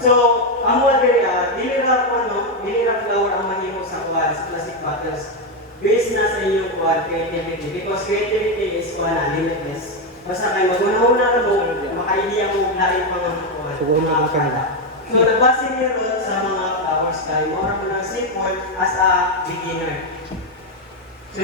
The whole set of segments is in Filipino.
So, ang mga dili ra ko dili ra flower ang mahimo sa kuwan sa plastic bottles. Based na sa inyong kuwan creativity because creativity is kuwan limitless. Basta kay mag-una-una ra mo maka-idea mo lain pa nga mga product. So, nabase niyo ron sa mga flowers kay mo ra mo na simple as a beginner. So,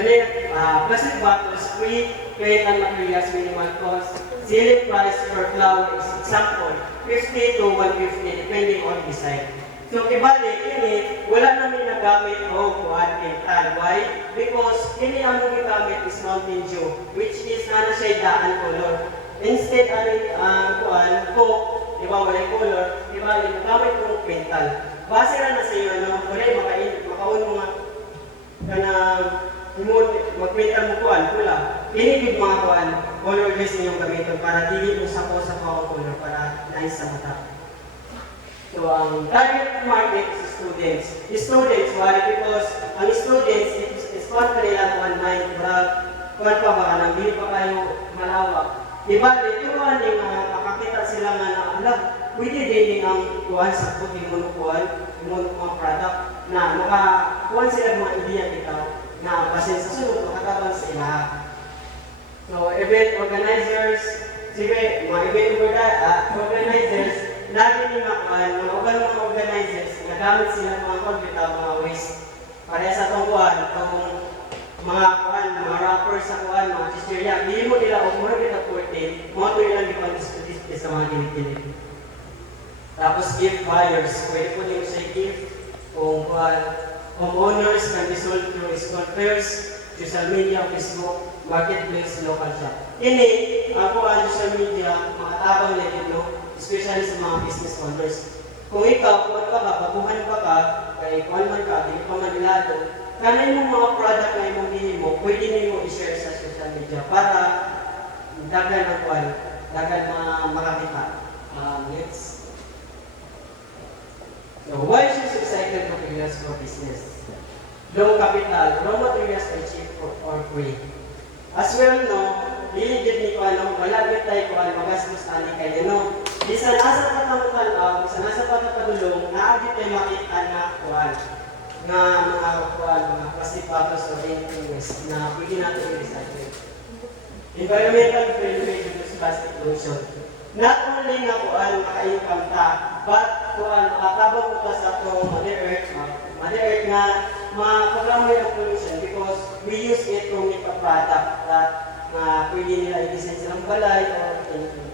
plastic bottles, free, plate and materials, minimal cost, selling price per flower is example, 50 to 150 depending on design. So, kibali, ini, wala namin nagamit o kuhan pintal. Why? Because ini ang mong gamit is Mountain Dew, which is na siya daan color. Instead, kuhan, coke, di ba, wala color, kibali, nagamit kong pintal. Base na sa iyo, wala, makaun mo nga, magprintan mo kuhan, pula. Inigid mga kuhan, color dress ninyong gamitin para dili mo sa color para nice sa mata. So, ang target market is students. Students, why? Because ang students, is fun pa nila kuhan mind, kuhan pa ba, nang dili pa kayo malawak. Diba, turuan yung makakita sila nga na, ala, pwede din ang kuhan sa puting monokuhan, yung mga product, na makakuhan sila mga ideya kita na basin sa sunod, makatabang sa ilaha. So, event organizers, sige, mga event organizers, lagi ni mga organizers, nagamit sila mga computer, mga waste. Para sa itong kuhan, itong mga kuhan, mga rappers sa kuhan, mga chichirya, hindi mo nila o mura kita 14, mga ito ilang ipag-display sa mga gilig-gilig. Tapos gift buyers, pwede po din sa gift, kung kuhan, homeowners can be sold through school fairs, social media, Facebook, marketplace, local shop. Ini, ako ang social media, makatabang na dito, especially sa mga business owners. Kung ikaw, kung baguhan pa ka, kay kuhan man ka, hindi pa manilado, kanin mo mga product na imong bili mo, pwede nyo i-share sa social media para dagan ang kuhan, dagan makakita. Next. So, why is you excited materials for business? Low capital, raw materials are cheap or free. As well, diligid ni ko malapit tayo ko magastos ani kayo, Bisan asa pa tamutan bisan asa pa padulong, naagit tayo makita na kuan nga mga kuan, mga plastic bottles or anything waste na pwede natin i-recycle. Environmental friendly use plastic lotion. Not only na kuan maka-income ta, but kuan makatabang ko sa atong Mother Earth nga makakamay ang pollution because we use it to make a product that pwede nila i-design silang balay or anything.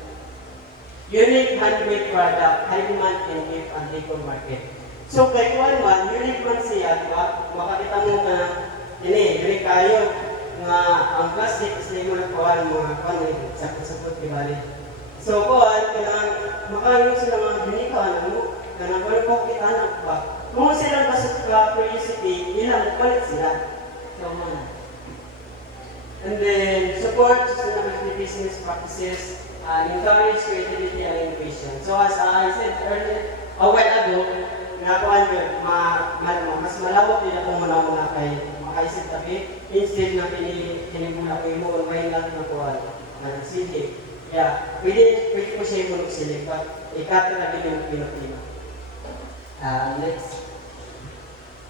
Unique handmade product, high demand in gift and decor market. So kay kuan man, unique man siya, makakita mo na dili kayo nga ang plastic is mo na kuan mga kuan sakot-sakot di bali. So kuan kanang makayo sila mga unique kanang kuan ko kita na ba. Kung sila pasok ka curiosity, ilang palit sila. So, and then, support sustainability business practices and encourage creativity and innovation. So, as I said earlier, a while ago, nakuhaan yun, mas malawak nila kung muna kay makaisip tabi, instead na pinimula ko yung may lang na kuhaan, na nagsilip. Yeah, pwede ko siya yung magsilip, but ikatalaga yung pinapina. Next.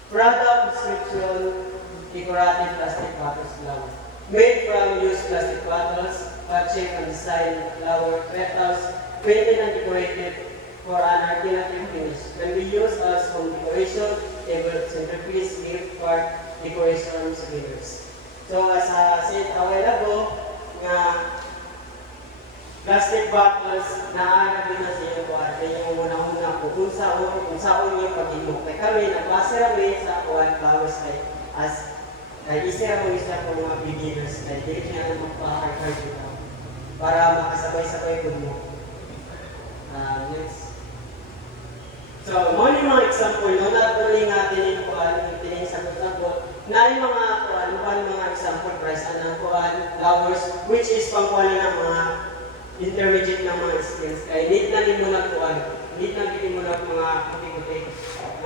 Product description, decorative plastic bottles flower. Made from used plastic bottles, patching and design flower petals, painted and decorated for an alternative finish. When we use as home decoration, table centerpiece, gift card, decoration souvenirs. So as I said a while ago, plastic bottles na din na siya ko at yung una-una ko kung saan yung pag-imo. Kaya kami, nagbasa kami sa kuwan flowers as isa mo isa ko mga beginners na hindi na magpa-hard dito para makasabay-sabay ko mo. Next. So, mga example, not only natin yung kuwan, yung sagot-sagot, na yung mga kuwan, mga example price, anong kuwan, flowers, which is pangkuwan na mga intermediate na mga skills. Kaya need na din mo na kuwan. Need na din mo na mga puti-puti.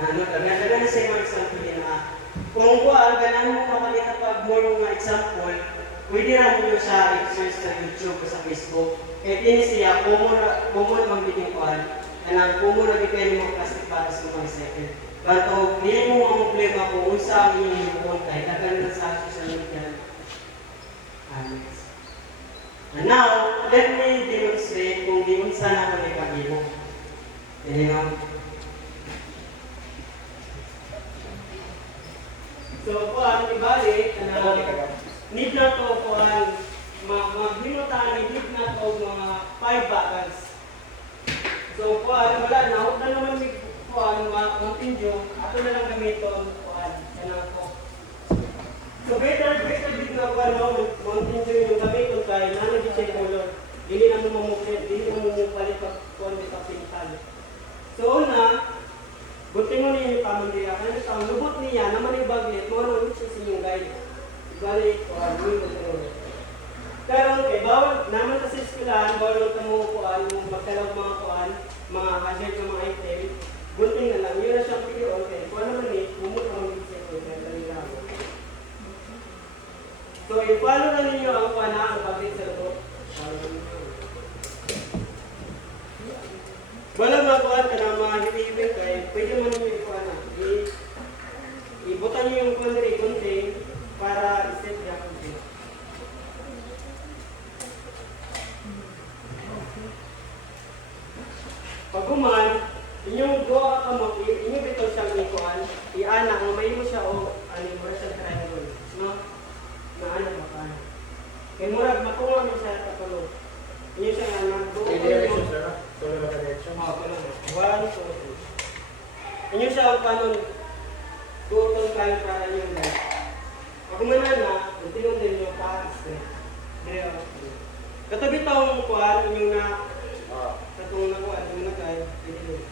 Ganda na sa mga example din na kung kuwan, ganan mo makakita pag more mga example, pwede na mo siya i-search sa YouTube o sa Facebook. Kaya din siya, common magiging kuwan, kanang kumo na gipay mo plastic para sa mga recycle. Bato, dili mo ang problema kung unsa ang inyong himuon kay daghan na sa social media. And now, let me demonstrate kung di unsa na ako ipagimo. You know? So, kuan ibalik need na to kuan magbinutan need na to mga 5 buckets. So, kuan wala na huwag na naman may kuan mag-tinjo ato na lang gamiton kuan kanang ko. So, better din na kuan mag-tinjo yung gamiton kay nana di siya color. Dili na mo mamukit, dili mo palit pag kuan dito pintal. So, una buti mo niya yung tamang diya. Kaya ang lubot niya, naman yung baglit, mo ano siya sa inyong guide. Ibalik o agawin mo ito. Pero okay, bawal naman sa eskwelahan, bawal ka mo kuhaan, magkalaw mga kuhaan, mga hazard ng mga item. Bunting na lang, yun na siyang video, okay. Kung ano man eh, bumot ka mag-isip ko, kaya talaga ako. So, i-follow na ninyo ang kuhaan na, ang baglit sa lubot. Follow na ninyo. Wala makuhaan ka ng mga hibig kaya pwede mo ninyo ikuhaan na. Ibutan nyo yung konti para i-set niya konti. Pag kumaan, inyong gawa ka mo, inyong ito siyang ikuhaan, i-ana, kung may mo siya o mura siyang triangle. No? Na-ana ba ka? Kaya murag, matungan mo siya kapalo. Inyo siya nga, direction, sir. Tuloy ba direction? Oo, ganun. 1, 2, 3. Inyo siya ang panon tutong kayo para yung life. Pag kumanan na, continue din yung pa-step. Katabi taong kuhan, yung na katong nakuhan, yung nagay, pinili.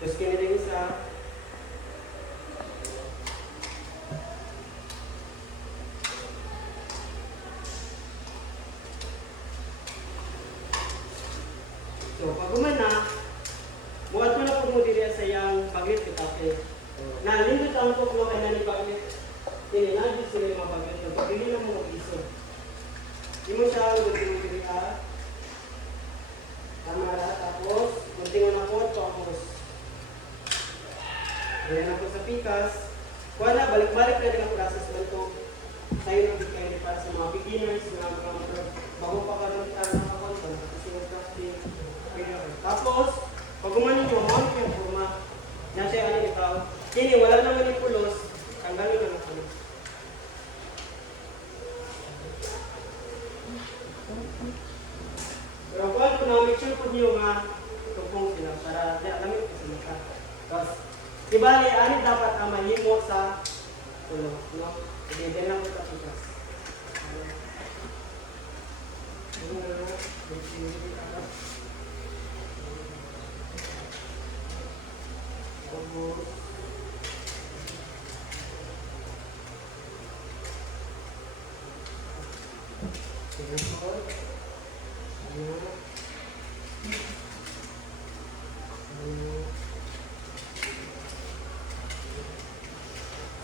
Tapos kiniling isa. So, pag na, buhat ko na po mo dili sa iyang baglit kita kay. Na lindot ang po mo kay nani baglit. Dili na gid sila yung mga baglit. Pag dili na mo mag-iso. Di mo siya dili ka. Tama ra tapos muntingon ako tapos. Ayan ako sa pikas. Kuha na, balik-balik na din ang process man to. Tayo na bigay para sa mga beginners na bago pa ka ng nakakontrol. Kasi mag-crafting. Tapos, pag gumanin mo, mount yung forma. Yan siya ano ikaw. Kini, wala naman yung pulos. Tanggalin na natin. Pero kung na, make sure po niyo nga tupong sila para alamit ko sa mata. Tapos, ibali, anit dapat ang mahimo sa pulo. No? Sige, din lang ko sa pikas.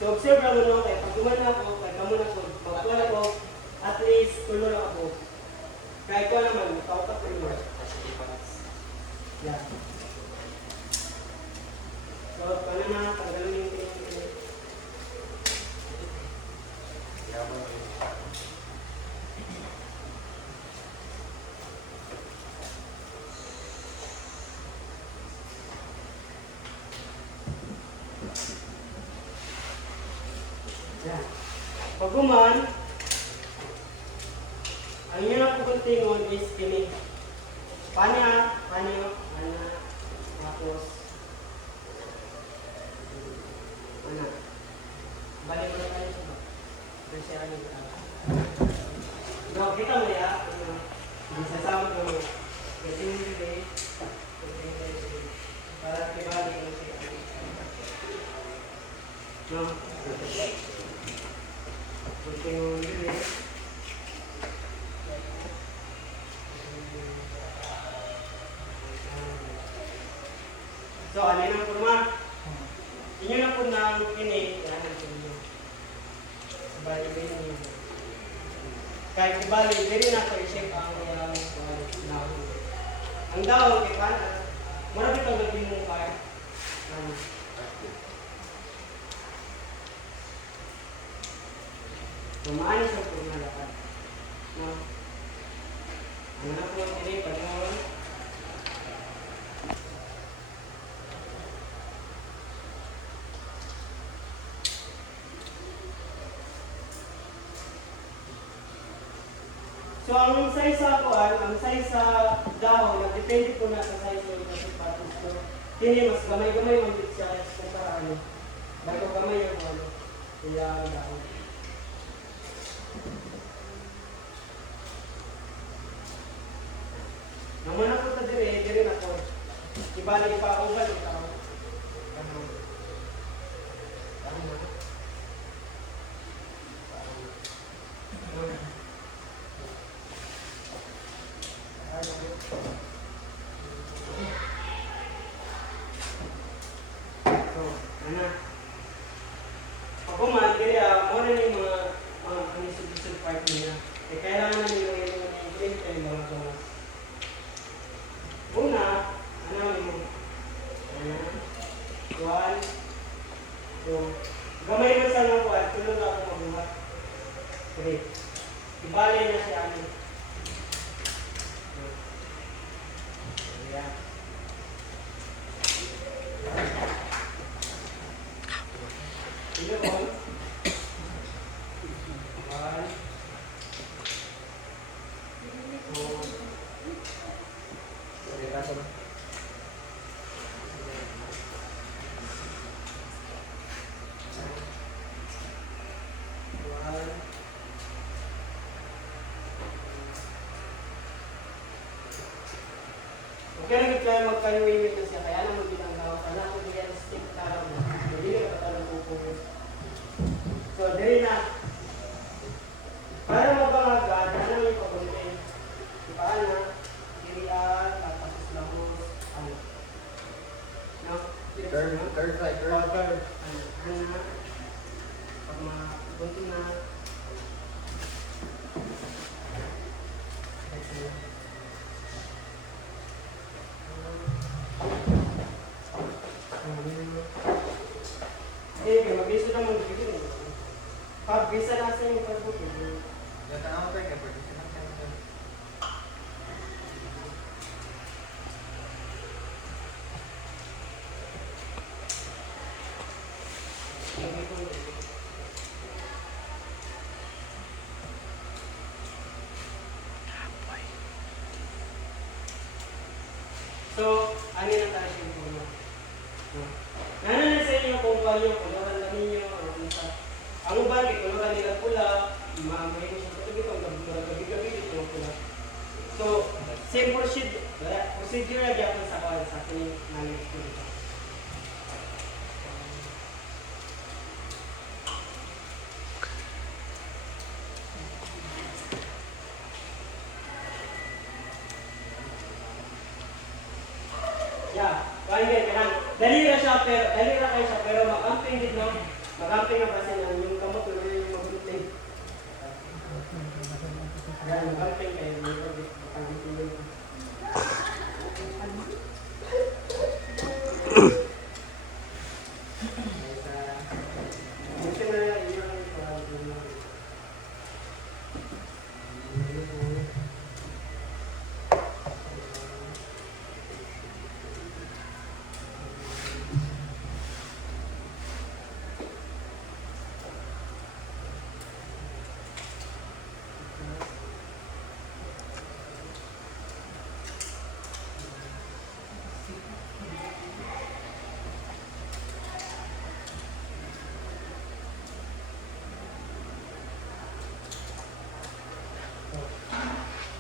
So, observe lang mo kay pag tuman ako, kay kamo na ko, magtuwa na ko, at least tulo na ako. Kaya ko naman, tawag ko rin. Yeah. So, paano na, tanggalin yung pinag-pinag. Yan. Pag guman, ang inyo na pupuntingon is kini. Panya, tapos, balik mo na tayo sa ba? Kasi ano ito. No, kita mo ya. Isasama ko. Kasi hindi today. Para kibalik mo siya. No? Pupuntingon dili. So, ano yung forma? Inyo na po ng kini, kailangan po ninyo. Bali, bali ninyo. Kahit ibali, very na ko i-shape ang dahon. Ang dahon kay kana, marami kang gagawin mong kaya. Tumaan sa pagmalakad. No? Ang anak mo tini, pagkawan. So, ang size sa kuan, ang size sa dahon, depende po na sa size ng sapatos. So, kini mas gamay-gamay man dito siya kumpara ano. Bago gamay yung ano, kaya ang dahon. Naman ako ta dire na ko. Ibalik pa ako ba ito? Ano? Ano? Ako man, kaya mo na yung mga panisip-isip part niya. Eh, kailangan namin yung yung mga gawas. Una, ano mo? One, two. Gamay mo sa lang kuwan, tulog ako mabuhat. Three. Ibalay na siya amin. Ayan. Ilo on. One. Two. Sorry, kaso na. One. Okay na gito tayo magkanuimit na siya, kaya naman binanggawa ka na kung diyan stick taraw na. Hindi na katalong pupunod. So, dali na. Para mabangagad, ano yung pabuntin? Ipaan na, kirian, tapos lahos, ano. No? Curve like curve. Curve. Ano na? Pag mabuntin na. Eh, mag-iso naman dito. Pag bisa nasa yung pagbutin. Jangan apa yang berarti. So, ano na tayo siya yung nanan sa inyo kung paano yung koloran na ninyo o ano sa ang uban, may koloran nila pula, mamay mo siya sa gabi-gabi dito pula. So, same procedure na gyapon sa kawal sa aking knowledge ko dito. Yeah, kaya ganyan. Dali na kayo siya, pero makamping din, no? Makamping na kasi yung kamot, yung mabuting. Ayan, makamping kayo, makamping yun. Buti na yung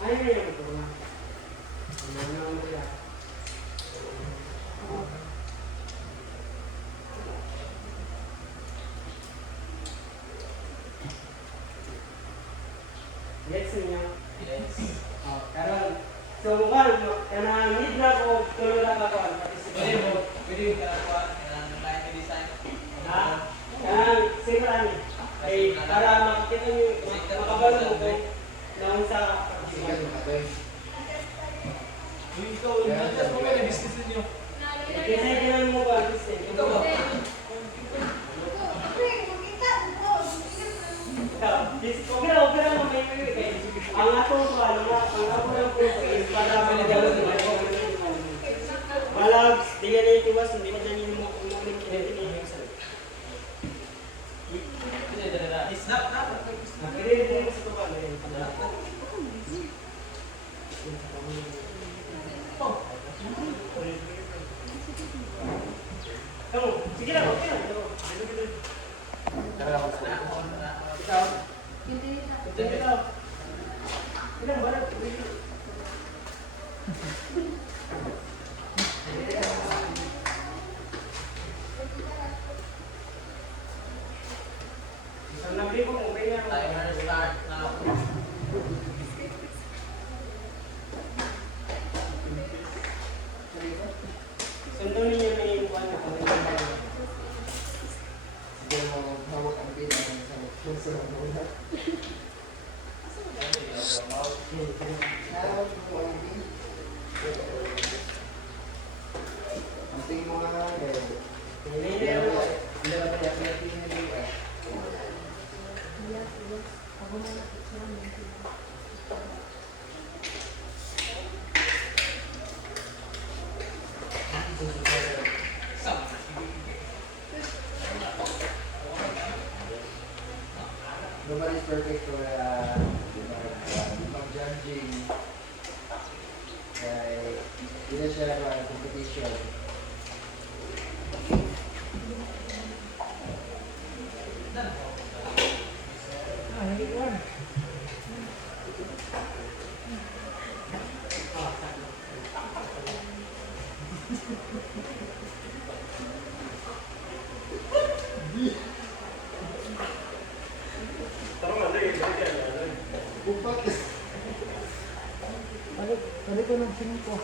ay, may yung ito na. Ano mo siya? Yes, niya. Yes. Oh, karon. So, mukhang, kanang need na ko, tuloy lang ako. Pwede yung kalakuan, line design. Ha? Kanang, sige lang eh. Ay, para makikita nyo, makabalo mo ko, na unsa ka. Ikaw, just mo na business ninyo. Kinailan mo ba? Ikaw ba? Okay lang mo may kayo. Ang atong ano na, ang atong profile para malagyan mo. Malag, di ka na itiwas, hindi mo dyan yung umuulit kinailan. Snap na. Nakilin din sa tuwa na yun. Sige lang, okay lang. Ikaw? Ikaw? Ilang ba? Isang nabi ko kung kaya. Timer start now. Sundo ninyo na yung kuwan na kung Sige mo, hawak ang pinang sa puso ng muna. Hawak mo ang pinang. Ang tingin mo nga eh. hindi mo. Hindi na ba yung pinang eh. Nobody's perfect for mag-judging. Kaya hindi na siya competition. Upat. Ano ko nang sinimpo?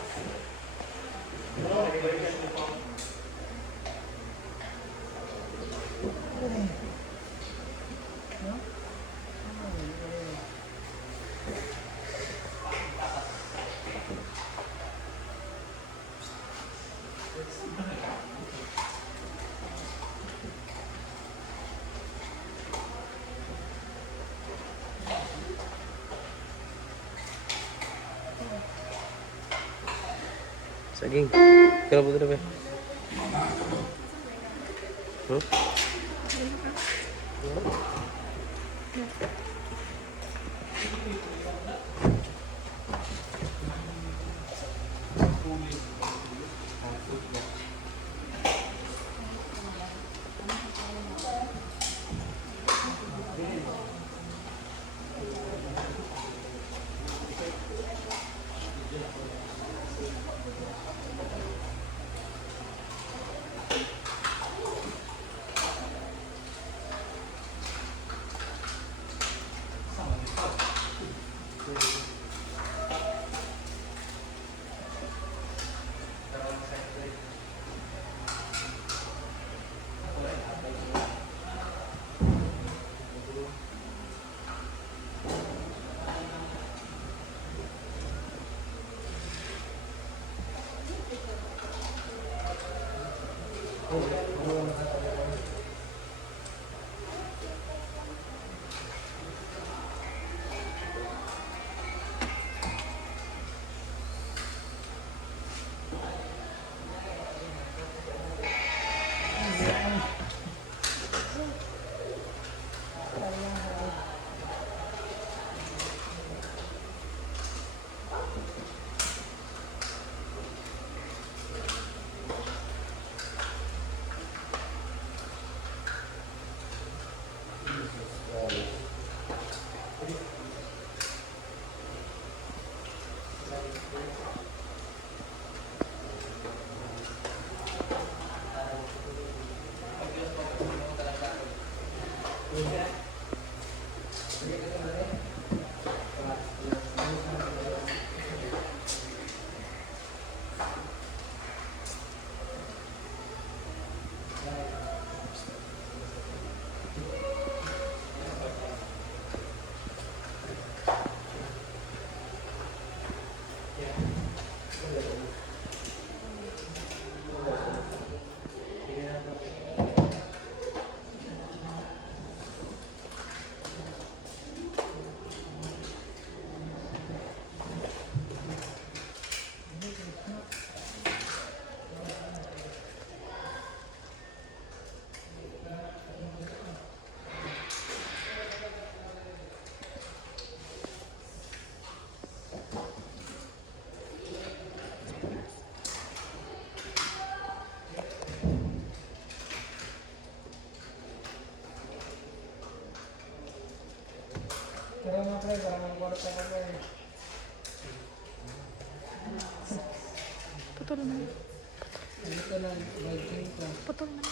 Saging. Kalau betul apa? Putol na. Dito lang, bagay ko. Putol na.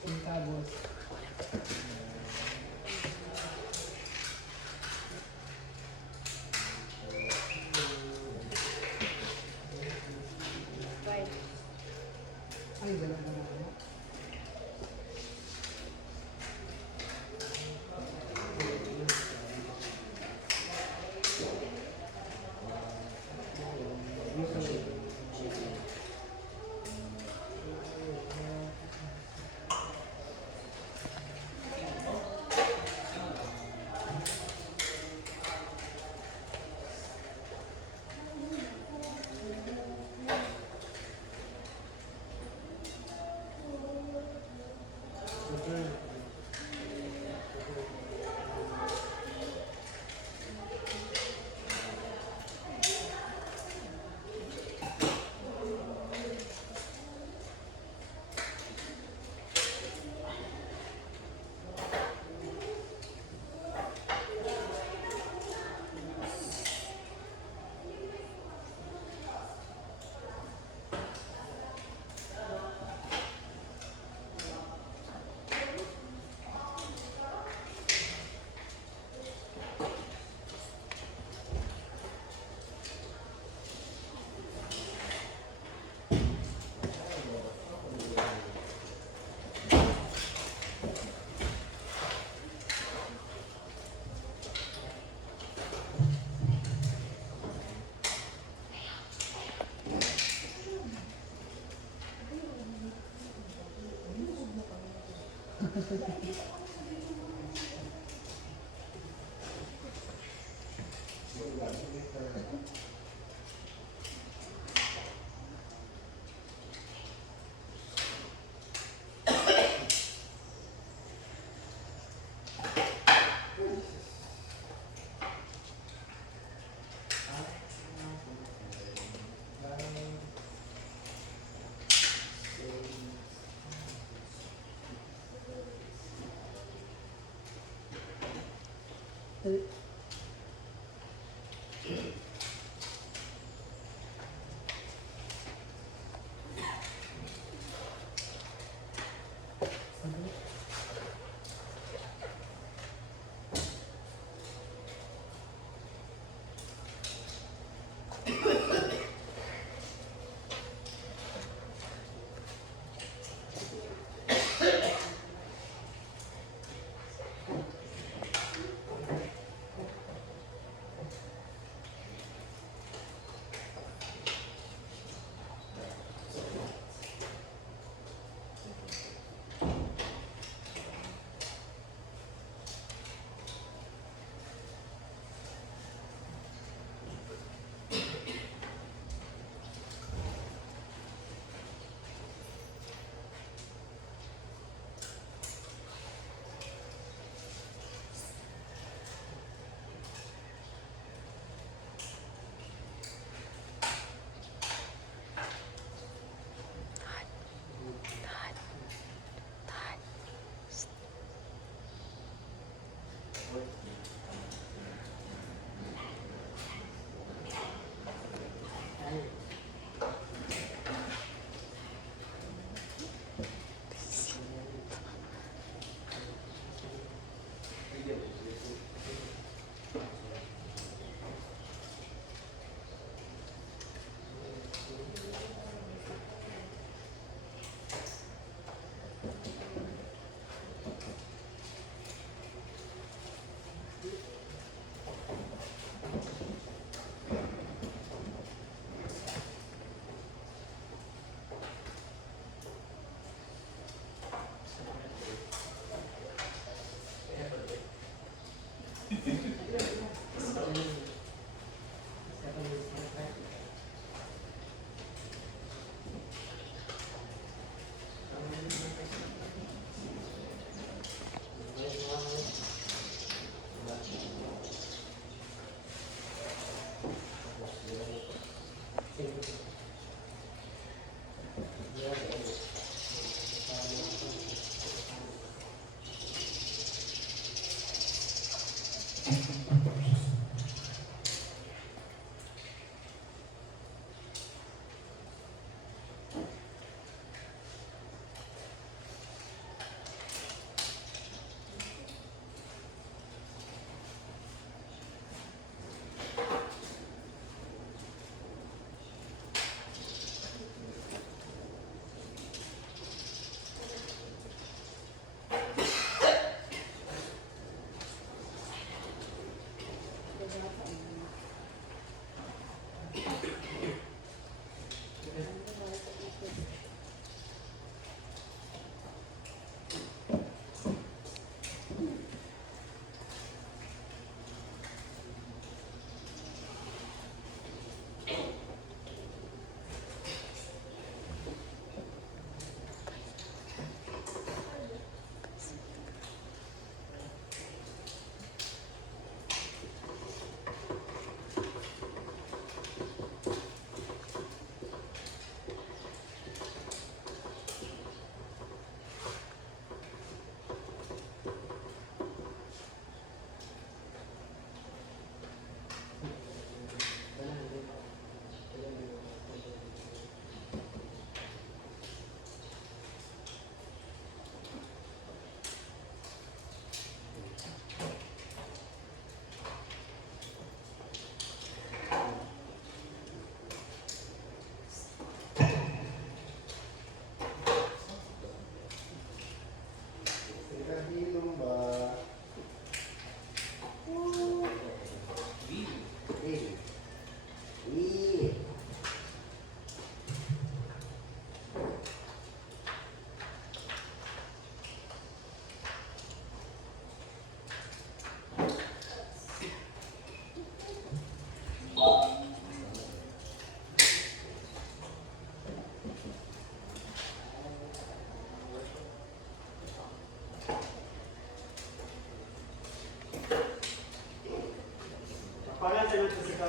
Sintagos. Ay, wala na ako.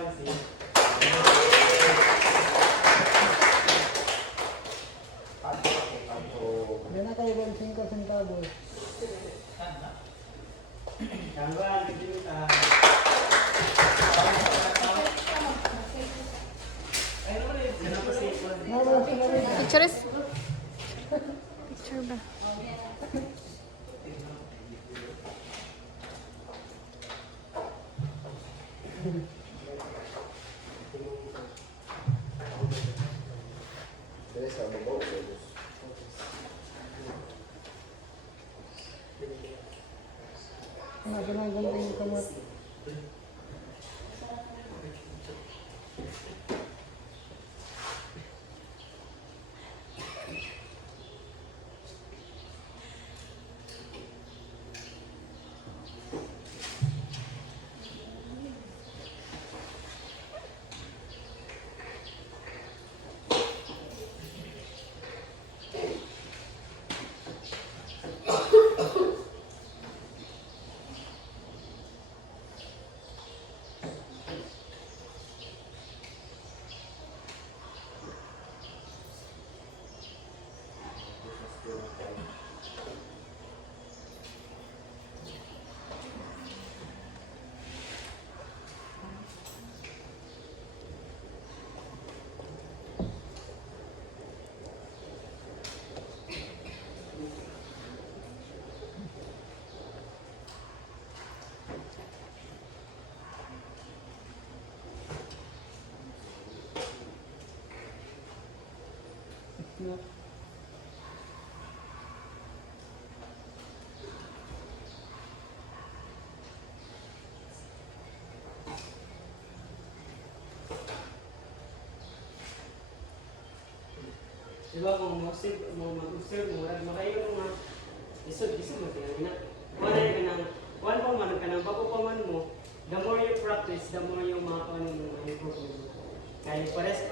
pansin. Yan na tayo 25 centavos. Tanggal, bigyan ka. Ay, ano ba yun? Ganun kasi ito. Nawala sa lamig. Pictures? Picture ba? Naganang yung kamot. Diba kung mag-observe mo, makayo mga isod mo kaya wala ka nang wala pa man ka nang bago pa man mo, the more you practice, the more yung mga ano mo ma-improve mo. Kaya pares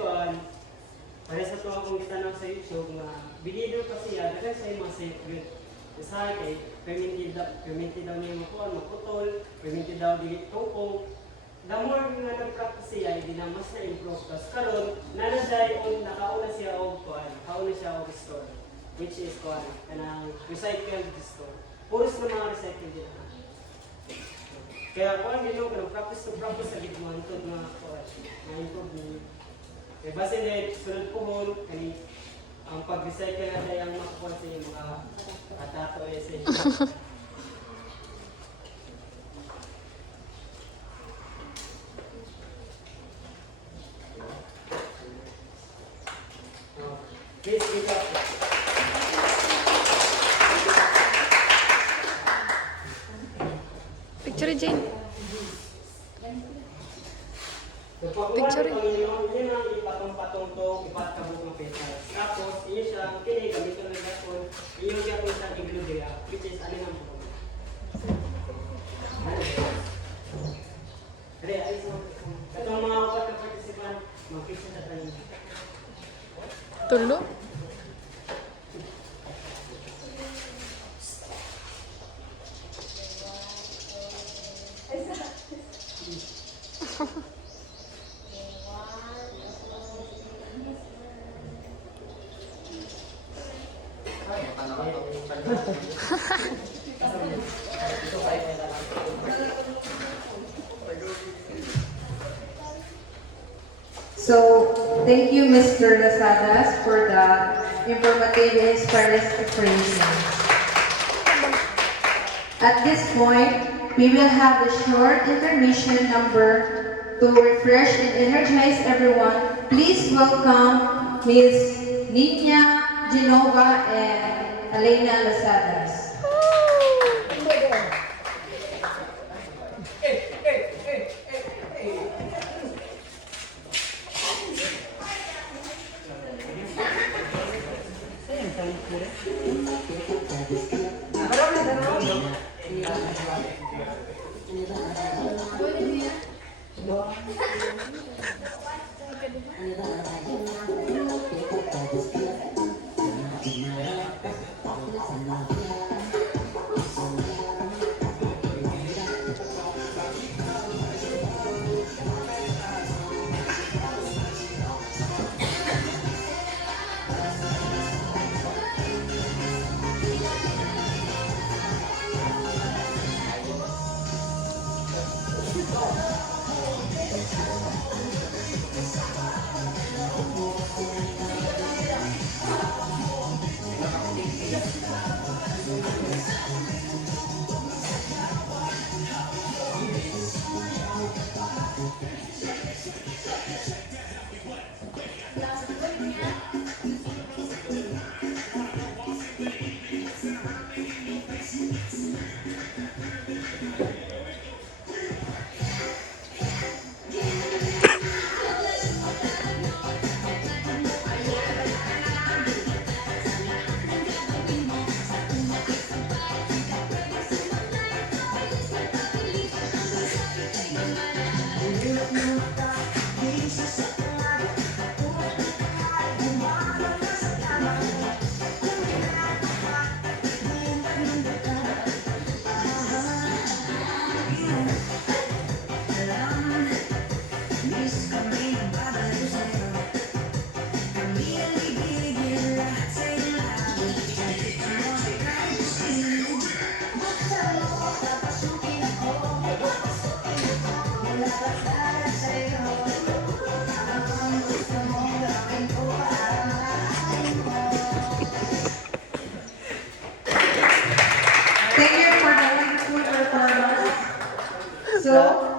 na to akong gitanong sa YouTube nga bilido pa siya, dagan sa mga secret. Isa kay permitted daw niya maputol, permitted daw dili tungkong. The more nga nag-practice siya, hindi na mas na-improve. Tapos karon nanaday nakauna siya og kauna siya og store, which is kanang recycled store. Puros na mga recycled din. Kaya kung gino kanang practice to practice sa gitmo antod mga na-improve ni. Kaya base din sunod po kani ang pag-recycle na ang makukuha sa iyo mga atato sa iyo. Please speak up. Picture Jane. Picture yun ang ipatong-patong to, ipatkabog ng petals. Tapos, iyo siya, kini gamito ng gapon, iyo gapon sa ingredient, which is ano ng buko. Dali, ayos mo. Katong mga upat na participant, mag-fix na tayo. Tulo? So, thank you, Mr. Lasadas, for the informative and inspiring explanations. At this point, we will have a short intermission number to refresh and energize everyone. Please welcome Ms. Nina Genova and Elena Lasadas.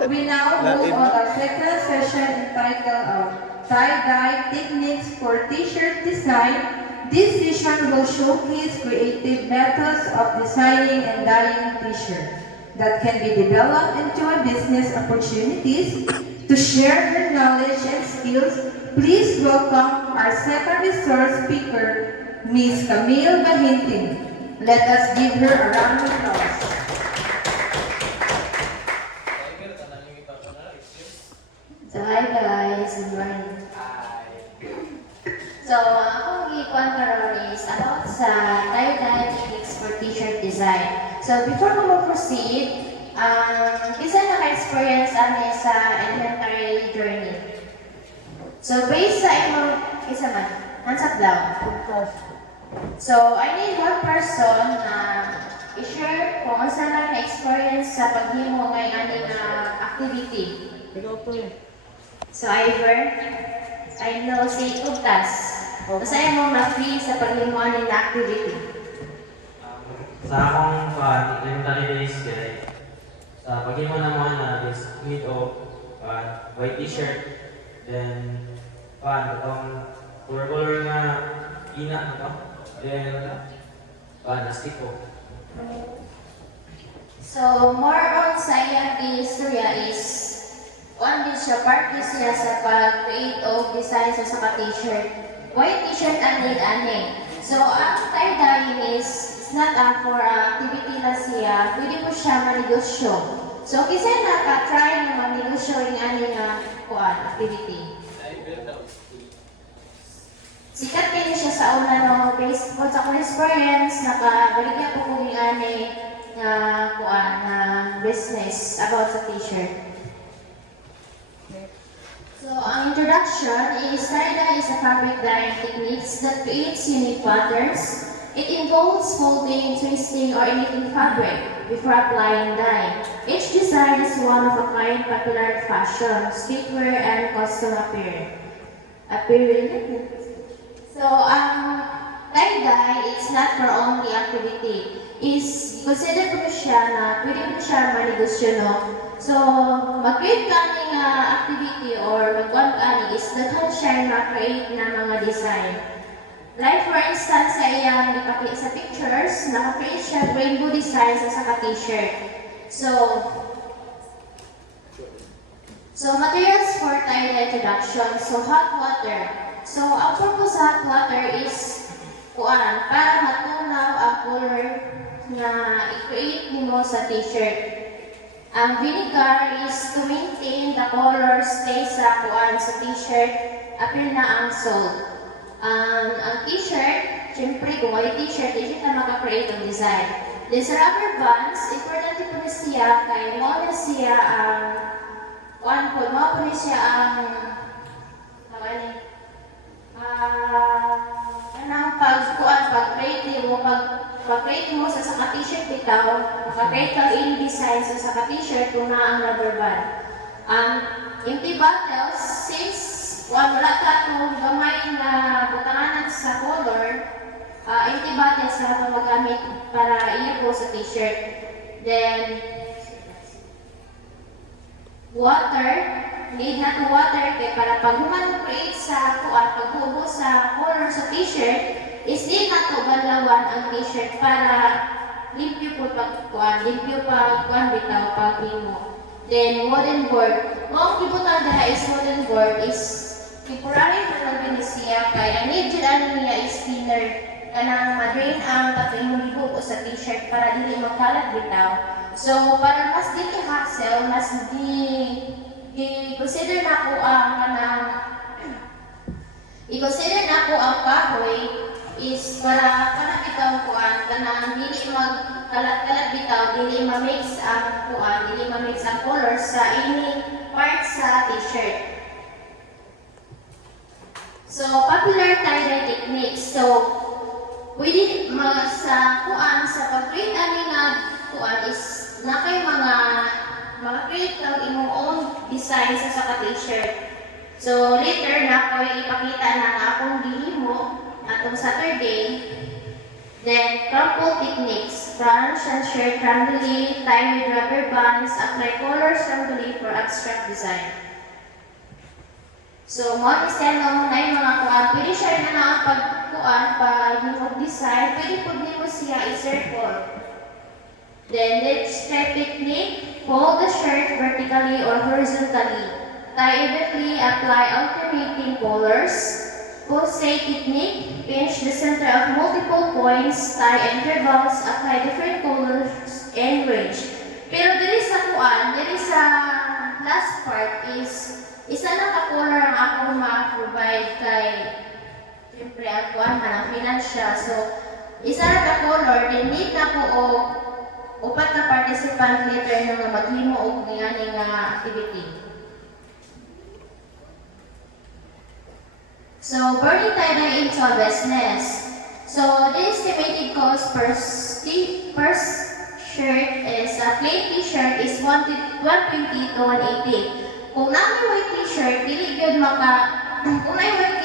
we now move on our second session entitled Tie-Dye Techniques for T-Shirt Design. This session will showcase creative methods of designing and dyeing T-shirts that can be developed into a business opportunities. To share her knowledge and skills, please welcome our second resource speaker, Ms. Camille Bahintin. Let us give her a round of applause. So, hi guys, good morning. So, akong ikuan karon is about sa tie-dye techniques for t-shirt design. So, before we proceed, isa naka-experience ani sa inventory journey. So, based sa imong isa man, hands up lang. So, I need one person na i-share kung asa lang na-experience sa paghimo ngay ani nga activity. So, I know si Ugtas. Masaya mo na-free sa paghimuan ng activity. Sa akong elementary days, sa paghimuan naman na is made of white t-shirt, then itong color nga ina na to, then nastiko. So, more on sa iyang istorya is one din siya, part din siya sa pag-create of design sa saka t-shirt. White t-shirt ang need-ani. So, ang tie-dyeing is not for activity na siya, pwede po siya manegosyo. So, kasi naka-try na manegosyo yung ani nga activity. Sikat kayo siya sa una no, based po sa akong experience, nakabaligyan po kong yung ani na business about sa t-shirt. So, ang introduction is tie-dye is a fabric dyeing techniques that creates unique patterns. It involves folding, twisting, or emitting fabric before applying dye. Each design is one of a kind popular fashion, streetwear, and custom apparel. So, tie-dye is not for only activity. Is considered po siya na pwede po siya manegosyo, no? So, mag-create ka ng activity or mag-one ka is daghan siya na-create na mga design. Like for instance, sa iyang ipakita sa pictures, naka-create siya rainbow design sa saka t-shirt. So, materials for tie-dye introduction. So, hot water. So, ang purpose sa hot water is para matunaw ang color na i-create mo sa t-shirt. Ang vinegar is to maintain the color stay sa t-shirt, appeal na ang salt. Ang t-shirt, syempre kung ay t-shirt, hindi na maka-create ng design. Then sa rubber bands, important po na siya kay mo na siya pag-create mo sa saka t-shirt bitaw, maka-create ka in design sa saka t-shirt kung na ang rubber band. Empty bottles, since wala ka itong gamay na butanganan sa color, empty bottles na magamit para iya po sa t-shirt. Then, water, need na to water kay para pag human-create sa pagbubo sa color sa t-shirt, is di na to banlawan ang t-shirt para limpyo po bitaw paghimo. Then, wooden board. Ang kibutan dahil is wooden board is temporary na lang siya kay ang need niya is thinner kanang ma-drain ang katong gibubo sa t-shirt para dili makalat bitaw. So, para mas dili hassle, mas i-consider na ko ang kahoy is para bitaw kanang dili magkalat-kalat bitaw, dili ma-mix ang colors sa any part sa t-shirt. So, popular tie-dye techniques. So, pwede sa pag-create is na kayo mga-create ng imong own design sa saka t-shirt. So, later na ko ipakita na akong gihimo atong Saturday. Then, crumple techniques. scrunch and shirt wrangly, tie with rubber bands, apply colors wrangly for abstract design. So, mo ni Steno, na yung mga kuan, pwede siya rin na ang pagkuan, pag mag-design, pwede po din mo siya i-circle. Then, let's try technique. Fold the shirt vertically or horizontally. Tie evenly, apply alternating colors. Pulsate technique. Pinch the center of multiple points. Tie intervals. Apply different colors and range. Pero diri sa kuan, diri sa last part is isa na ka-color ang ako ma-provide kay siyempre ang kuan man ang financial. So, isa na ka-color, then need na po o upat ka participant later nga maghimo og ngani nga activity. So, burning tie-dye into a business. So, the estimated cost per shirt is a plain t-shirt is 120 to 180. Kung namin white t-shirt, dili gyud kung may white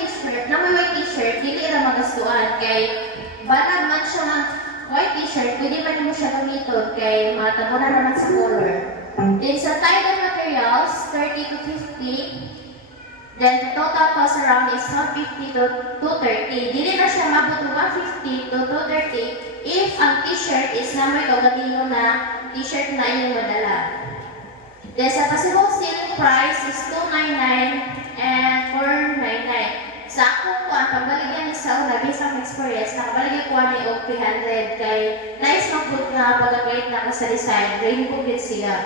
t-shirt, dili ra magastuan kay banag man siya ng white t-shirt, pwede man mo siya gamiton kay matabunan naman sa color. Then sa tie-dye materials, 30 to 50. Then the total cost around is 150 to 230. Dili na siya mabot 150 to 230 if ang t-shirt is na may kaugalingon na t-shirt na inyong madala. Then sa possible selling price is 299 and 499. Sa ako po, ang pagbaligyan ni sa una, based on experience, nakabaligyan ko ni og 300 kay nice na po na pagkakait na ko sa design, rainbow din siya.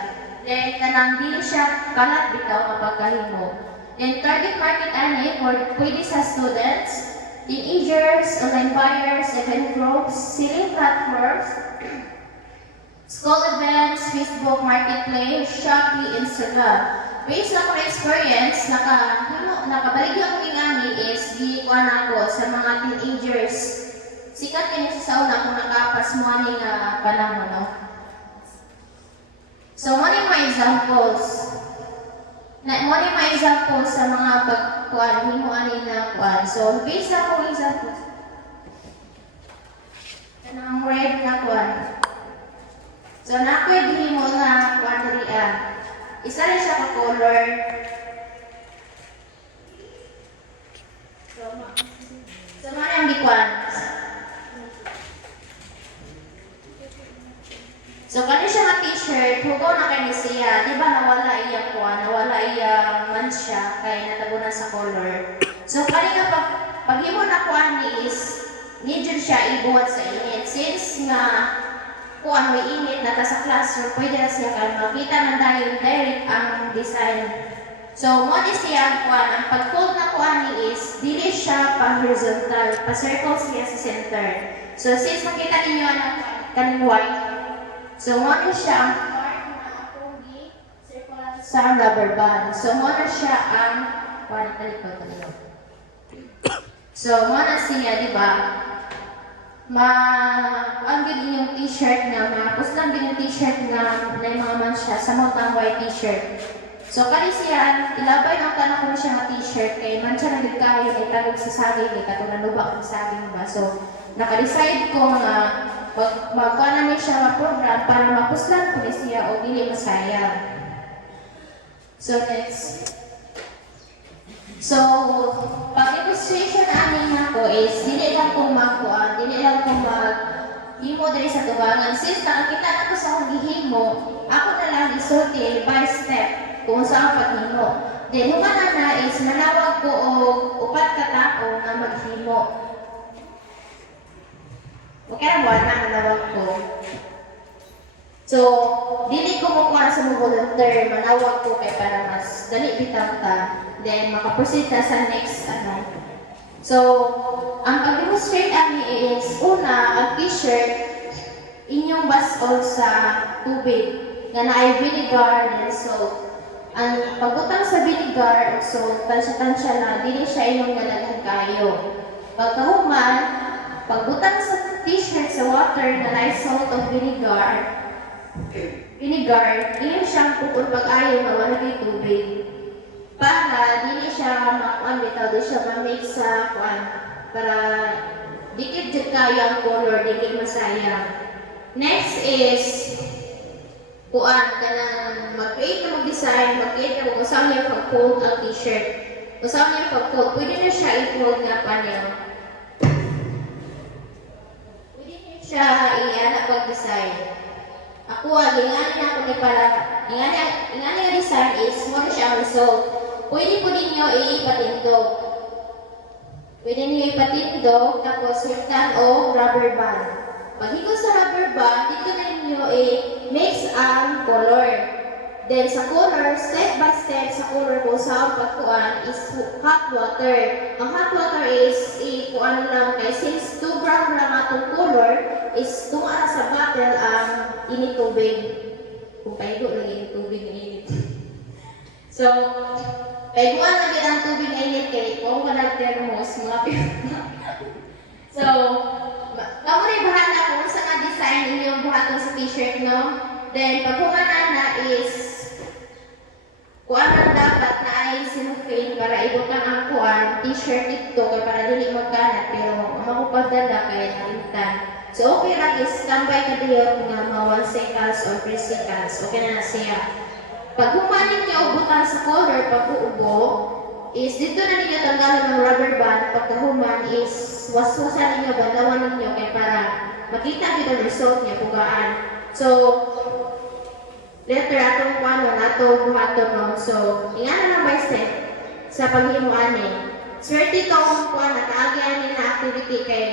Then kanang dili siya kalat bitaw nga pagkahimo. Then target market ani pwede sa students, teenagers, online buyers, event groups, selling platforms, school events, Facebook Marketplace, Shopee, Instagram. Based na kong experience, nakabaligyan ko ingani is di-kuan ako sa mga teenagers. Sikat kayo sa una kung nakapas mo ani nga panahon, no? So, mo ni mga examples. Mo ni mga examples sa mga pagkuan, himo ani na kuan. So, based na kong examples. Kanang red na kuan. So, napwede mo na kuan diri isa rin siya ka-color. So ano yung bikuan? So, kani siya nga t-shirt, hugaw na kayo siya. Di ba nawala iyang kuan, nawala iyang mansya, kaya natabunan sa color. So, kani nga paghimo na kuan ni is, medyo siya ibuhat sa init. Since nga, kung may init na sa classroom, pwede na siya kayo makita man dahil direct ang design. So, mo di siya kuan, ang pag-fold na kuan ni is, dili siya pa-horizontal, pa-circle siya sa center. So, since makita ninyo ang kaning white, so mo di siya ang part na akong gi-circle sa rubber band. So, mo na siya ang kuan, talikod. So, mo na siya, di ba? Ang gid inyong t-shirt nga mapos lang gid yung t-shirt nga na mga mansya sa mga white t-shirt. So kani siya ilabay ang kana ko siya nga t-shirt kay mansya na gid kayo kay tagog sa saging kay katong nanuba sa saging ba. So naka-decide ko nga magkuha na siya nga program para mapuslan ko siya o dili masayang. So next. So, pag-illustration namin ako is, dili lang kong magkuhan, dili lang kong mag-himo dali sa tubangan. Since nakakita na ko sa akong gihimo, ako na lang isulti by step kung saan paghimo. Then, humana na is, manawag ko o upat ka tao na maghimo. Okay na ba na manawag ko? So, dili ko makuha sa mga volunteer, manawag ko kay para mas dali bitang ta. Then, makaproceed na sa next, So, ang pag-demonstrate ani is, una, ang t-shirt, inyong basol sa tubig, na ay vinegar and salt. Ang pagbutang sa vinegar o salt, tansya-tansya na, dili siya inyong nalagang kayo. Pagkahuman, pagbutang sa t-shirt sa water na ay salt o vinegar, iyon siyang pupul pag-ayaw na wala kay tubig. Para dili siya makuan bitaw, di siya ma-mix sa kuan para dikit jud kayo ang color, dili masayang. Next is kuan kanang mag-create na mag-design, mag-create na mag-usaw niya pag-fold ang t-shirt. Usaw niya pag-fold. Pwede na siya i-fold nga panel. Pwede niya siya i-anak pag-design. Ako, ingani na ako ni para, ingani nga design is, mo na siya ang result. Pwede po ninyo i-patindog. Pwede niyo ipatindog, tapos higtan o rubber band. Pag higos sa rubber band, dito na ninyo i-mix ang color. Then sa color, step by step sa color ko sa pagkuan is hot water. Ang hot water is kuan lang kay since 2 gram lang atong color is tuwa sa bottle ang init tubig. Kung kaigo lagi yung tubig na init. So, kaiguan na gid ang tubig na init kay kung wala thermos mga So, kamo rin bahala kung sa nga design inyong buhaton sa t-shirt, no? Then, pagkuhanan na is kuan ang dapat na ay sinufin para ibutan ang kuan t-shirt ito para dili magkanat pero makupadala kay nalimtan. So okay ra is tambay ka diyo nga mga 1 seconds or 3 seconds. Okay na siya. Pag humanin niyo ubutan sa color pag-uubo is dito na ninyo tanggalan ng rubber band. Pagkahuman is waswasan ninyo, bandawan ninyo kay para makita niyo ang result niya pugaan. So letter atong kuano nato buhaton no. So ingana lang by step sa paghimo ani. Swerte tong kuan nakaagi ani na activity kay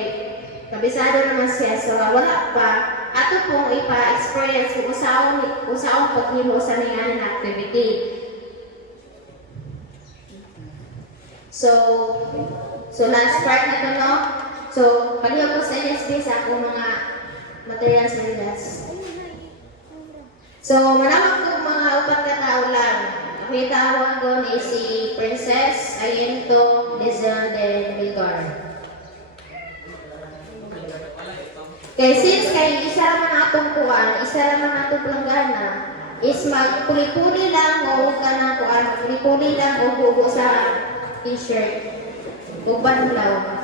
kabisado naman siya so wala pa ato pong ipa-experience kung usaon paghimo sa ningani na activity. So last part na to no. So paliho ko sa LSD sa akong mga materials na that's. So, malamang ko mga 4 katao lang. Ako yung tawag doon ay si Princess, Ayento, Lizel, and Milgar. Kaya since kayo isa naman atong kuwan, isa naman atong planggana, is magpuli-puli lang o ka ng kuwan, magpuli-puli lang o bubo sa t-shirt. O banlaw.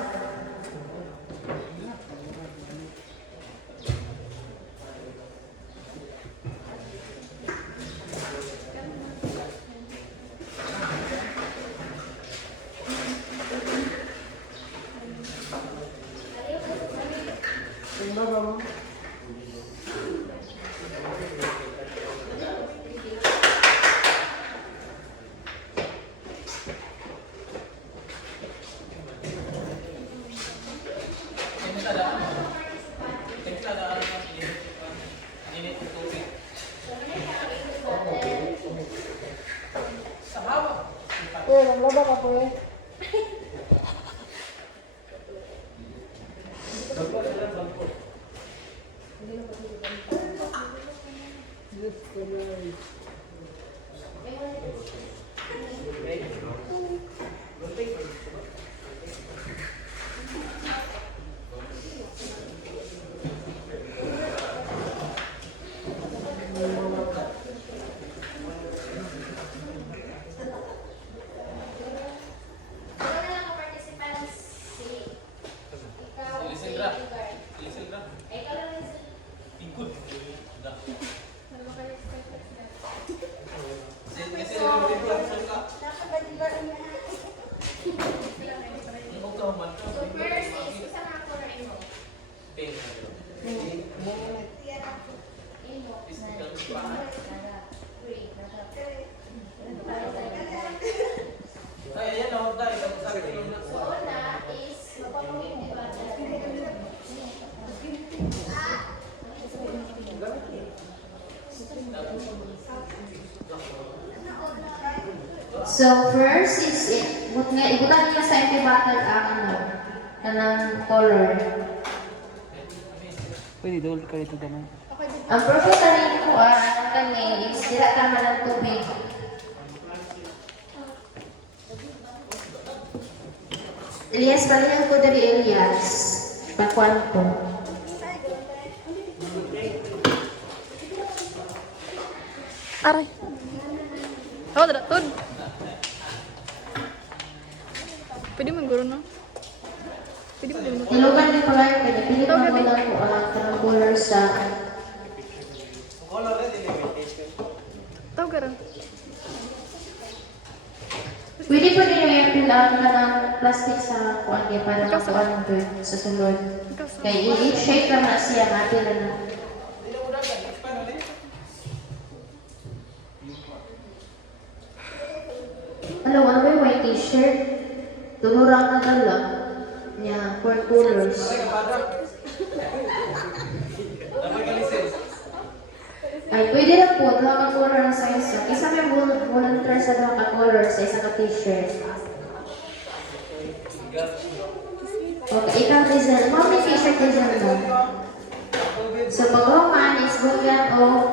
So first is ibutan niya sa empty bottle ang kanang color. Pwede doon ka dito naman. Ang purpose rin ko kani is sila tama ng tubig. Elias, balihan ko dari Elias. Pakuan ko. Aray. Oh, tidak tun. Pwede mangguro no? Pwede mo din mo. Tilugan ni Kulay, pwede pili mo lang ko ang color sa ka rin. Pwede po ninyo i-fill out ka ng plastic sa kuwan kaya para makuha ng sa sulod. Kaya i-shake lang na siya, mati lang na. Ano ba yung white t-shirt? Tunurang na dala. Niya, 4 colors. Ay, pwede lang po, dalawa ka color na sa isa. Isa may volunteer sa dalawa ka color sa isang ka t-shirt. Okay, ikaw design. Mga may t-shirt design mo. So, pag-roman is botgan o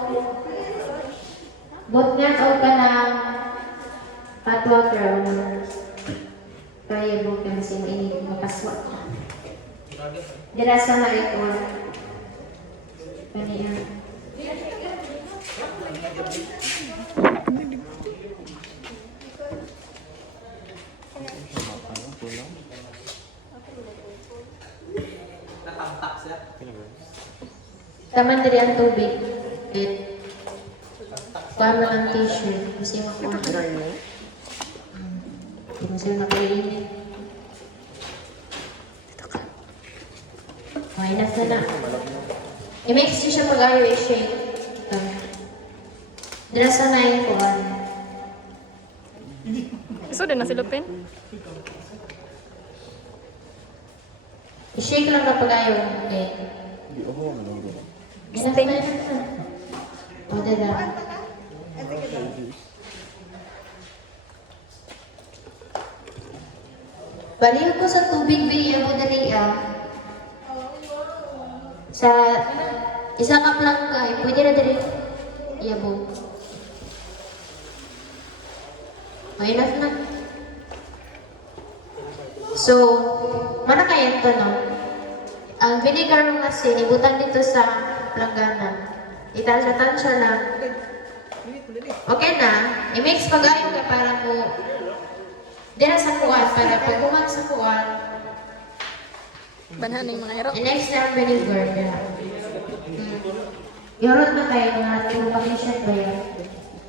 ka ng hot water. Kaya mo ka na siya mainit, mapaswa ka. Dirasa na ito. Kanina. Natamtak siya. Taman dari ang tubig. Tama ang t-shirt. Kasi mo ko. Hindi mo sila makainit. Okay, nasa na. I-mix nyo siya pag-ayaw i-shake. Dirasa na yung kuwan. Gusto din na silupin? I-shake lang kapag ayaw. Okay. Ginasa na yun. O, dala. Baliw ko sa tubig biya mo dali sa isang kaplang ka, pwede na dali iyabo. May enough na. So, mana kaya ito, no? Ang vinegar ng asin, ibutan dito sa planggana. Itansya-tansya lang. Okay na. I-mix pag-ayaw ka para mo dira sa kuwan, para pag kuman sa kuwan. Banhan yung mga hero. And next na ang vinegar. Yorot na kayo mga pag-patient ba yun?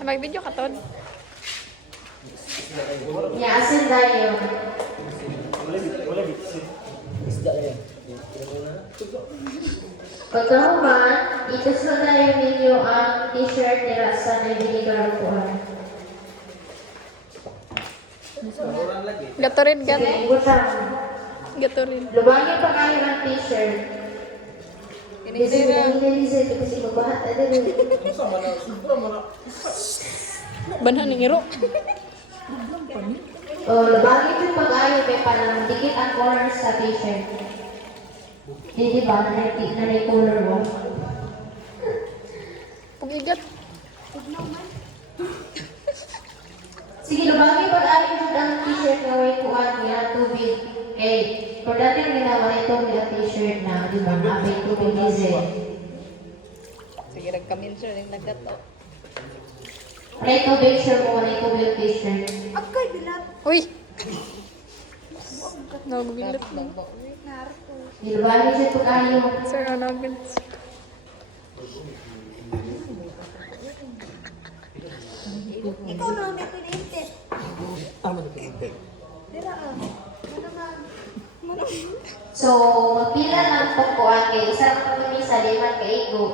Mag-video ka, Todd. Asin tayo. Pagkahuman, itas na tayo ninyo ang t-shirt nila sa vinegar kuwan. Gato rin, gat. Sige, ibutang. Gato rin. Lubangin pa kayo ng t-shirt. Kasi nanginilisit kasi mabahat na din. Banhan yung hero. Lubangin yung pag-ayaw may parang dikit ang corners sa t-shirt. Hindi ba? Na may color mo. Pugigat. Sige, lubangin pag-ayaw yung ang t-shirt na may kuhan niya, tubig. Okay, for dati yung ginawa ito yung t-shirt na, di ba, may tubig diesel. Sige, nagka-mention yung nagkato. May tubig shirt mo, may tubig t-shirt. Uy! Nagubilat na. Lubangin siya pag-ayaw. Sir, nagin. Ikaw na may pinintip. So, magpila lang po ko ang kay isang kumisa, liman kaigo.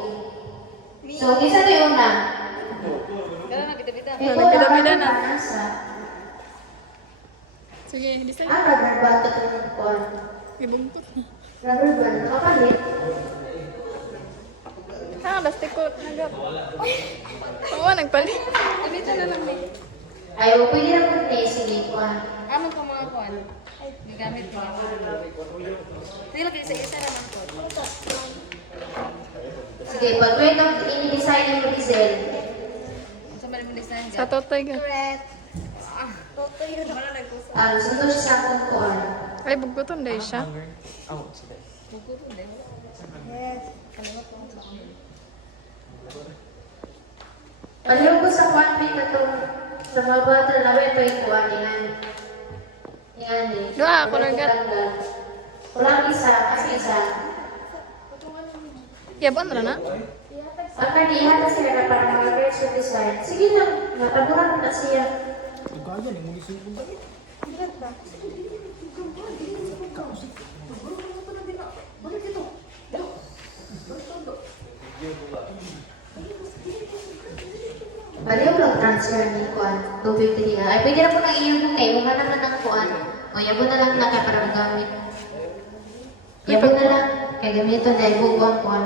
So, kisa ito yung una. Kaya na, kita-kita. Ito, Nagpila-pila na. nasa. Sige, design. Rubber band ito ng kuwan. Ibungkot. Rubber band, nakapalit. Plastic ko. Nagap. Oo, nagpalit. Dito na lang eh. Ayaw, pwede na po na sige kuwan. Ano pa mga kuwan? May gamit niya. Sige lang, isa-isa naman po. Sige, pag may ini-design ng diesel, Sa mali mo design Sa totoy ga. sunod siya sa akong kuwan. Ay, bugkoton dahil siya. Paliw ko sa kuwan din na itong sa mga bata na may pa yung kuwan, yan. Yan eh. Doa, color gat. Kulang isa, kasi isa. Yabon na na. Ang kanihan na siya na para mag-grade sa design. Sige lang, nataburan na siya. Baliw lang transfer ni Kuan, 250 nga. Ay, pwede na po nang iyo mo kayo, wala naman ng Kuan. O, yabo na lang na kaya para magamit. Yabo na lang, kaya gamito na ibugo ang Kuan.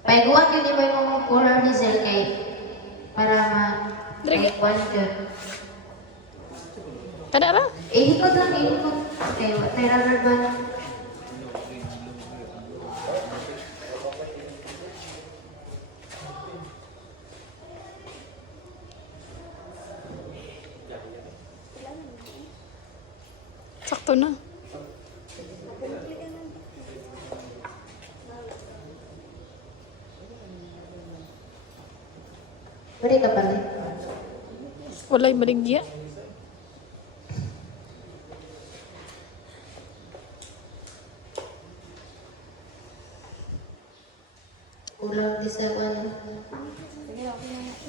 Paiguan yun iba yung mga color diesel kay para ma-Kuan yun. Kada ra? Ihikot lang, ihikot. Okay, what tayo rubber band? Sakto na. Pwede ka pala. Walay baligya. Ulang di sa Kuan.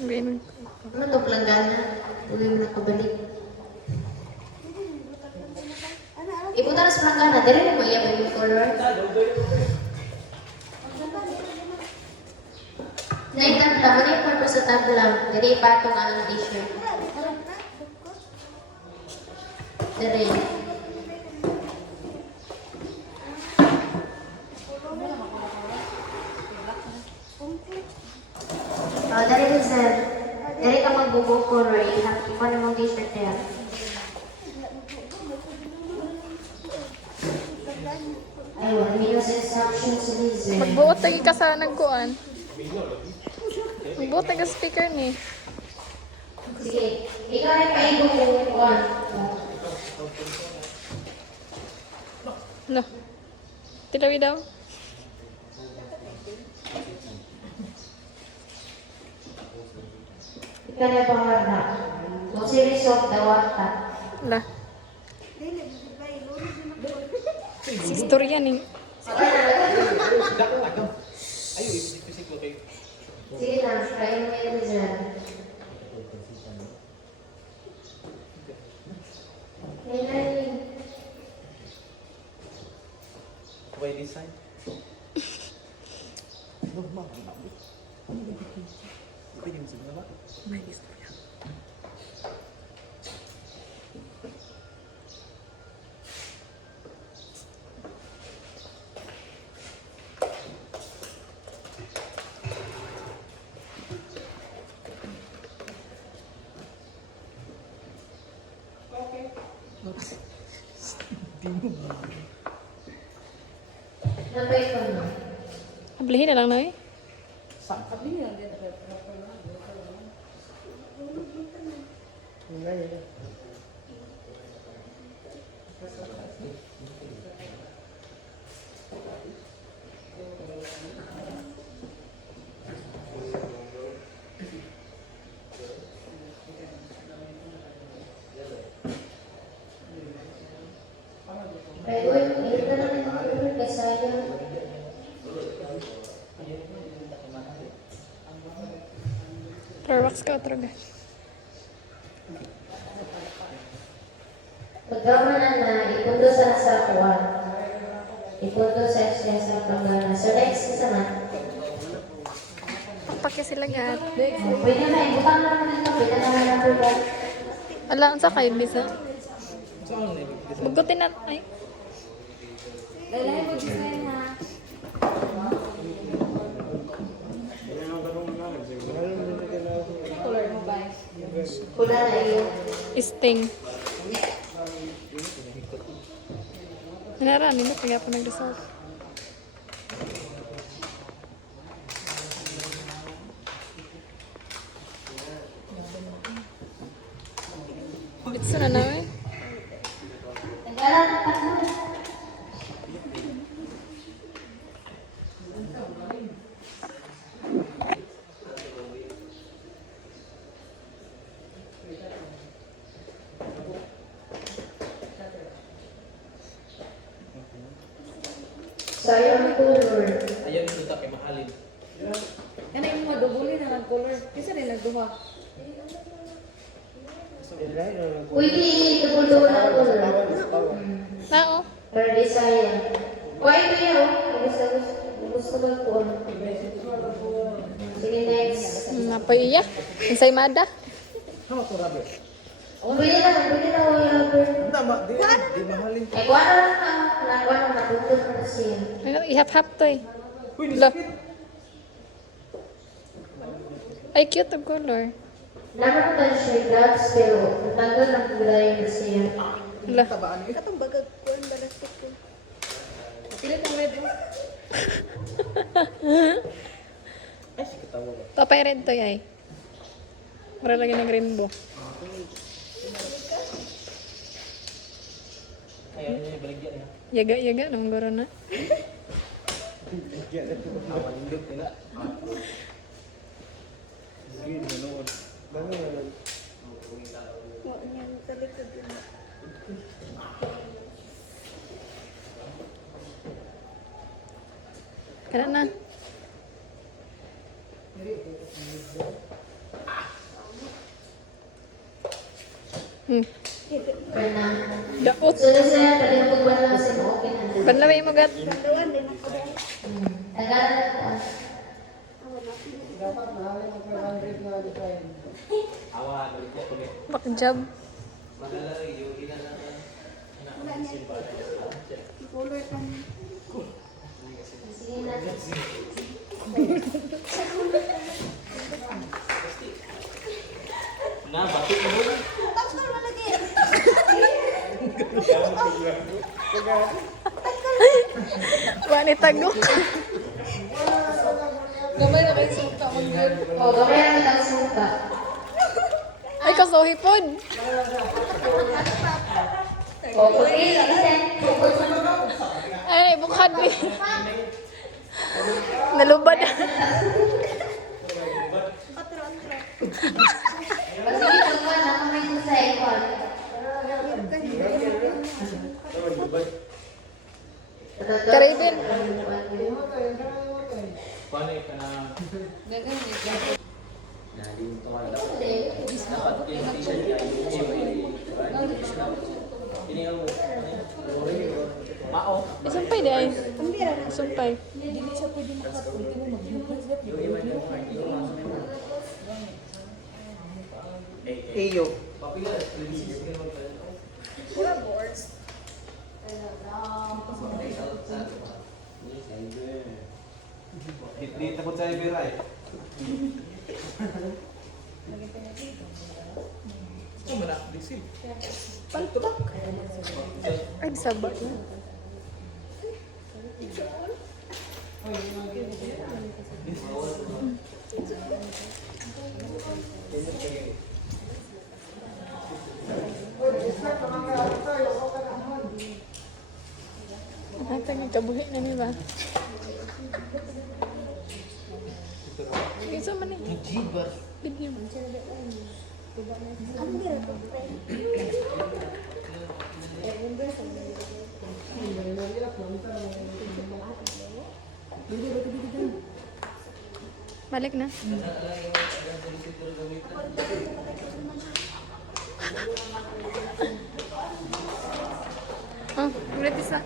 Ganun. Ano to planggana? Uwi mo na kabalik. Ipunta na sa planggana. Dali na mo iya yung color. Naitanda mo na yung purpose sa tablang. Dali ipatong ang t-shirt. Dali. Oh, dali rin sir. Dali ka magbubuo color. Ikaw na mong t-shirt na yan. Ayun, may sa instructions sa Lizer. Magbuot lagi ka sa nagkuan. Magbuot lagi ka speaker ni. Sige, ikaw na paigo kung kuhan. No. Tilawi daw. Ikaw na pangarna. Kung series of the water. La. Si istorya ni. Sige na, kain mo yun dyan. Ngayon. By design. Napay ko mo. Ablihin na lang na eh. Pero ito na lang yung color kasi sayang. Florwax ka otroga. Pagkaman na ipunto sa nasa kuwan. Ipunto sa siya sa panggana. So next naman. Pakpake sila gat. Pwede na, ibutang na naman ito. Pwede na naman ito ba? Ala, ang sa kayo bisa. Bugutin na. Ay. Lalay mo design ha. Color mo ba? Pula na iyo. Sting. Nanarami mo, kaya pa nag-result. Bitso na na eh. Nag-alam na pa na. Sayang color. Ayaw nito ta kay mahalin. Kana yung mga dubuli na lang color. Kisa rin nagduha. Pwede double na color. Nao. Para di sayang. Why ito yan, oh? Gusto ko po. Sige, next. Napoy iya. Ensaymada. Bili na, wala ba? Di mahalin. Eh, kuha na lang na. Kuha na, natutod na siya. Ihap-hap to eh. Lo. Ay, cute ang color. Naman ko tayo siya gloves, pero natanggal na kulay na siya. Lo. Katong bagag kuan balastik ko. Pili ng red. Ay, si katawa ba? Tapay red to yay. Mura lagi ng rainbow. Ayaw niya baligyan niya. Yaga-yaga nang goro na. Awan indot nila. Wa niya sa likod yun. Kana na. Kaya na. Daot. So, nasa kalimutan ko na kasi okay na. Banlaway mo gat. Dawan din ako. Tagalan na po. Dapat mahalin ang 500 na design. Awa, baligyan ko ni. Bakjab. Malalari, yung ina na. Color pa niya. Sige na. Na, batik mo. Wani tagok. Gamay na kayo suka mo good. O, gamay na lang suka. Ay, kasohi pod. O, pagkili, isa. Ay, bukad ni. Nalubad. Sige, pagka nakamay ko sa ikon. Karibin. Paano yung kanang... Dapat yung t-shirt niya, ini ako. Mao. Isumpay di ay. Isumpay. Iyo. Hindi takot sa ibira eh. Ito mo na, disil. Palpak. Ay, sabat na. Ang kabuhi na niya ba? Isa man eh. Video mo. Balik na. Oh, ulit isa.